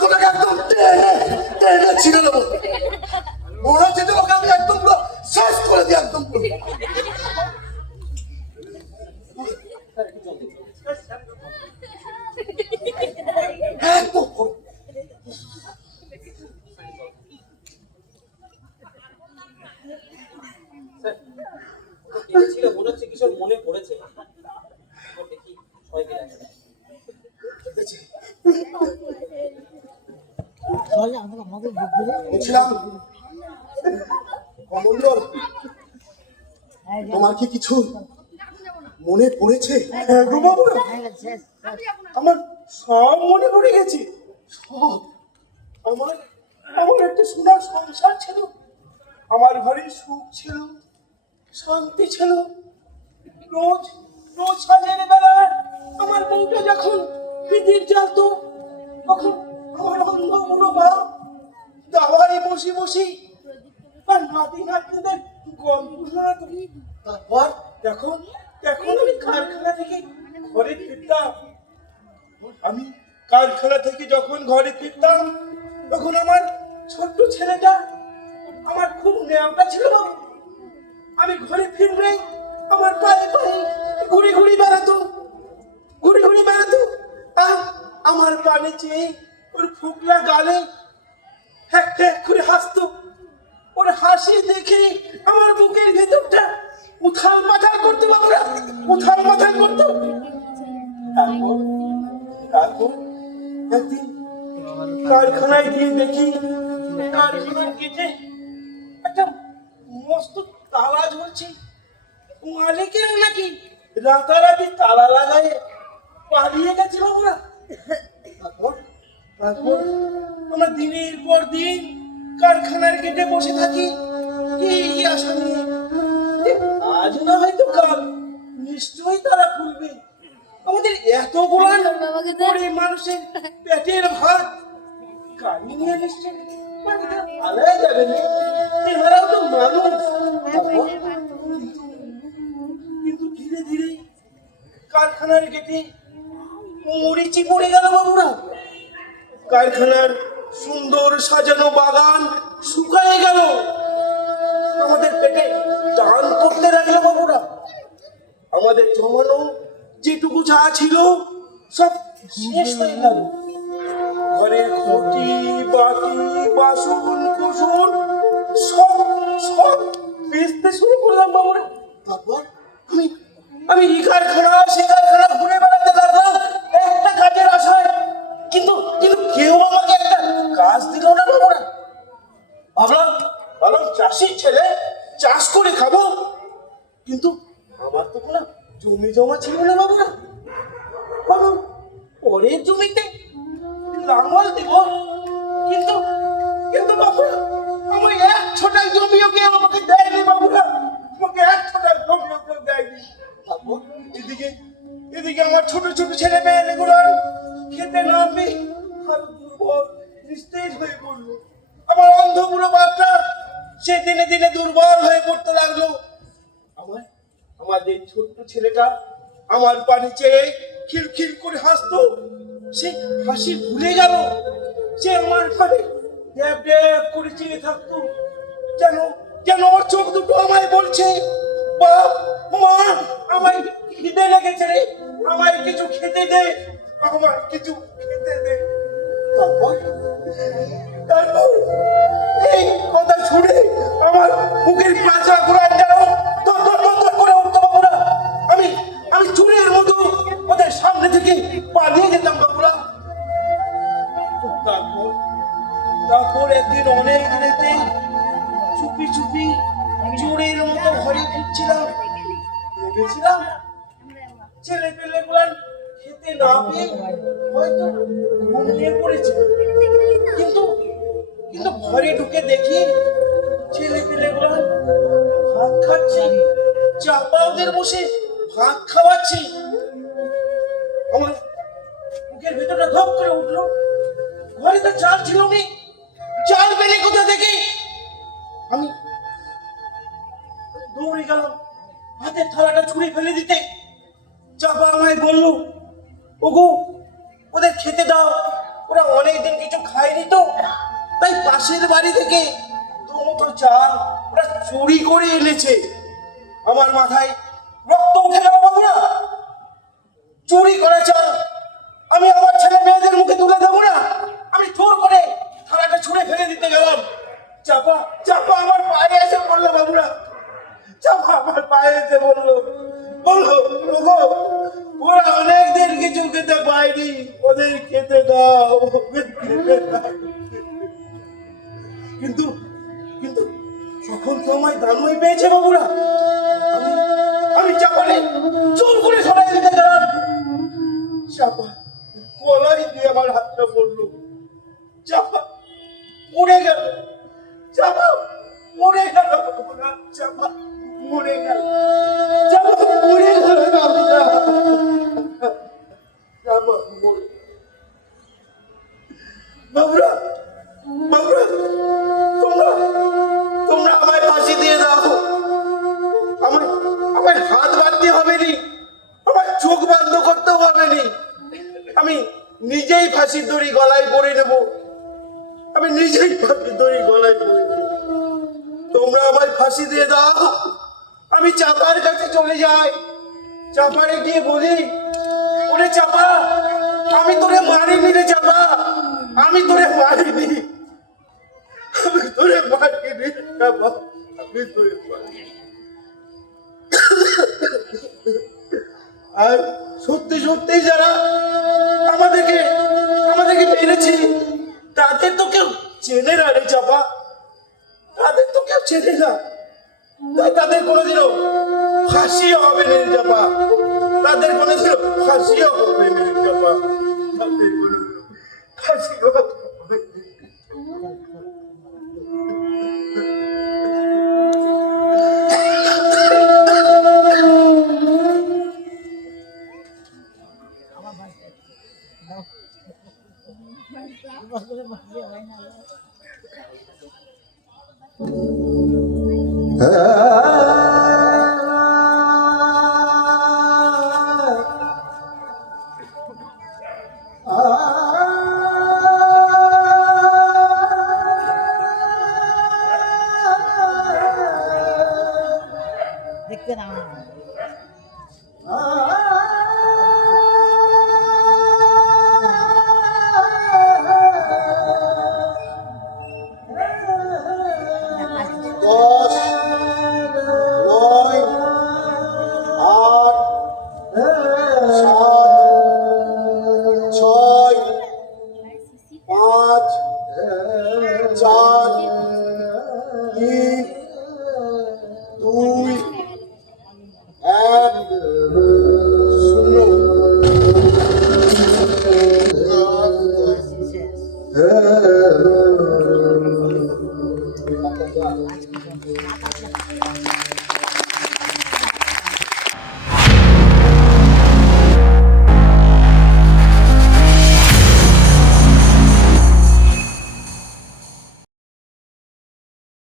করে একদম টেনে টেনে ছিঁড়ে দেবো। মনে হচ্ছে যে আমি একদম শেষ করে দিই একদম মনে পড়েছে। বলছিলাম কমণ্ডল তোমার কি কিছু মনে পড়েছে? হ্যাঁ আমার সব মনে পড়ে গেছে। সব। আমার আমার একটা সোনার সংসার ছিল। আমার ঘরে সুখ ছিল শান্তি ছিল। রোজ রোজ সাজের বেলা আমার বউটা যখন প্রীতির জ্বালতো তখন আমার অন্ধ হলো মা দাওয়ায় বসে বসে আর নাতি নাতনিদের গল্প শোনাতো। তারপর এখন এখন আমি কারখানা থেকে ঘরে ফিরতাম। আমি কারখানা থেকে যখন ঘরে ফিরতাম, তখন আমার ছোট্ট ছেলেটা আমার খুব নেওয়াটা ছিল। আমি ঘরে ফিরলে আমার পায়ে পায়ে ঘুরে ঘুরে বেড়াতো, ঘুরে ঘুরে বেড়াতো। আমার পানে চেয়ে ওর ফুকলা গালে হ্যাক হ্যাক করে হাসতো। ওর হাসি দেখে আমার বুকের ভেতরটা উথাল মাথাল করতো বাবুরা, উথাল মাথাল করতো। কারখানায় গিয়ে দেখি কারখানার গেটে একটা মস্ত তালা ঝুলছে। মালিকের নাকি রাতারাতি তালা লাগায় পালিয়ে গেছে বাবুরা। তারপর তারপর আমরা দিনের পর দিন কারখানার গেটে বসে থাকি। এই আশা নিয়ে। আজ না হয়তো কাল। নিশ্চয়ই তারা খুলবে। আমাদের এত গোলান করে মানুষের পেটের ভাত। কালি নিয়ে নিশ্চয় আলায় যাবে না। এনারাও তো মানুষ। কিন্তু ধীরে ধীরে কারখানার গেটে মরিচি পড়ে গেল বাবুরা। কারখানার সুন্দর সাজানো বাগান শুকায় গেল। আমাদের পেটে টান করতে লাগল বাবুরা। আমাদের জমানো যেটুকু যা ছিল, সব শেষ হয়ে গেল। ঘরের ঘটি বাটি বাসন কুসন সব সব বেচতে শুরু করলাম বাবুরা। তারপর আমি আমি এই কারখানা সে কারখানা ঘুরে বেড়াতে ভাবলাম চাষির ছেলে চাষ করে খাব। কিন্তু আমার তো কোনো জমি জমা ছিল না বাবুরা ভাবলাম পরের জমিতে লাঙল দিব। কিন্তু কিন্তু বাবুরা আমার এক ছোটা জমিও কেউ আমাকে দেয়নি বাবুরা আমাকে এক ছোটাই জমিও কেউ দেয়নি। এদিকে এদিকে আমার ছোট ছোট ছেলে মেয়েগুলো খেতে নামবে আর দুর্বল, নিস্তেজ হয়ে পড়ল। আমার অন্ধ বুড়ো বাপটা সে দিনে দিনে দুর্বল হয়ে পড়তে লাগল। আমার আমাদের ছোট্ট ছেলেটা আমার পানি চেয়ে খিলখিল করে হাসতো, সে হাসি ভুলে গেল। সে আমার পানে ড্যাব ড্যাব করে চেয়ে থাকতো। যেন যেন ওর চোখ দুটো আমায় বলছে, বাপ, মা, আমায় খিদে লেগেছে রে, আমায় কিছু খেতে দে, আমায় কিছু খেতে দে। তারপর তারপর বুকের পাঁচা দর করে উঠতো আমি আমি চুরের মতো ওদের সামনে থেকে পালিয়ে যেতাম বাবুরা। তারপর তারপর একদিন অনেক চুপি চুপি চোরের মতো ঘরে ফিরছিলাম। ভেবেছিলাম ছেলে পেলে গুলান খেতে না কিন্তু কিন্তু ঘরে ঢুকে দেখি চাপা ওদের বসে ভাত খাওয়াচ্ছি। আমার ধপ করে উঠল। ঘরে তো চাল ছিল নি। চাল পেলে কোথা থেকে? আমি দৌড়ে গেলাম। হাতের থালাটা ছুঁড়ে ফেলে দিতে। চাপা আমায় বলল, ওগো, ওদের খেতে দাও। ওরা অনেকদিন কিছু খায়নি তো। তাই পাশের বাড়ি থেকে দুমুঠো চাল ওরা চুরি করে এনেছে। আমার মাথায় রক্ত উঠে গেল বাবুরা চুরি করা চাল। আমি আমার ছেলে মেয়েদের মুখে তুলে দেবো না। আমি জোর করে থালাটা ছুঁড়ে ফেলে দিতে গেলাম। চাপা চাপা আমার পায়ে এসে পড়ল বাবুরা চাপা আমার পায়ে এসে বলল বলল, ওগো, ওরা অনেকদিন কিছু খেতে পায়নি। ওদের খেতে দাও কিন্তু কিন্তু, তখন তো আমায় দানুই পেয়েছে বাবুরা পড়ল পড়ে গেল। তোমরা তোমরা আমায় ফাঁসি দিয়ে দাও। আমার আমার হাত বাঁধতে হবে নি আমার চোখ বন্ধ করতেও হবে নি আমি নিজেই ফাঁসির দড়ি গলায় পরে নেব। আমি নিজেই ফাঁসির দড়ি গলায় পরে নেব। তোমরা আমায় ফাঁসি দিয়ে দাও। আমি চাপার কাছে চলে যাই। চাপারে গিয়ে বলি, ওরে চাপা, আমি তোরে মারিনি রে চাপা, আমি তোরে মারিনি। আমি তোরে মারিনি চাপা, আমি তোরে মারিনি। আর সত্যি সত্যি যারা আমাদেরকে আমাদেরকে মেরেছে, তাদের তো কেউ চেনে না রে চাপা। তাদের তো কেউ চেনে না। তাই তাদের কোনোদিনও ফাঁসিও হবে না চাপা। তাদের কোনোদিনও ফাঁসিও হবে না চাপা। তাদের কোনোদিনও ফাঁসিও হ্যাঁ পাঁচ চার তিন দুই এক শূন্য।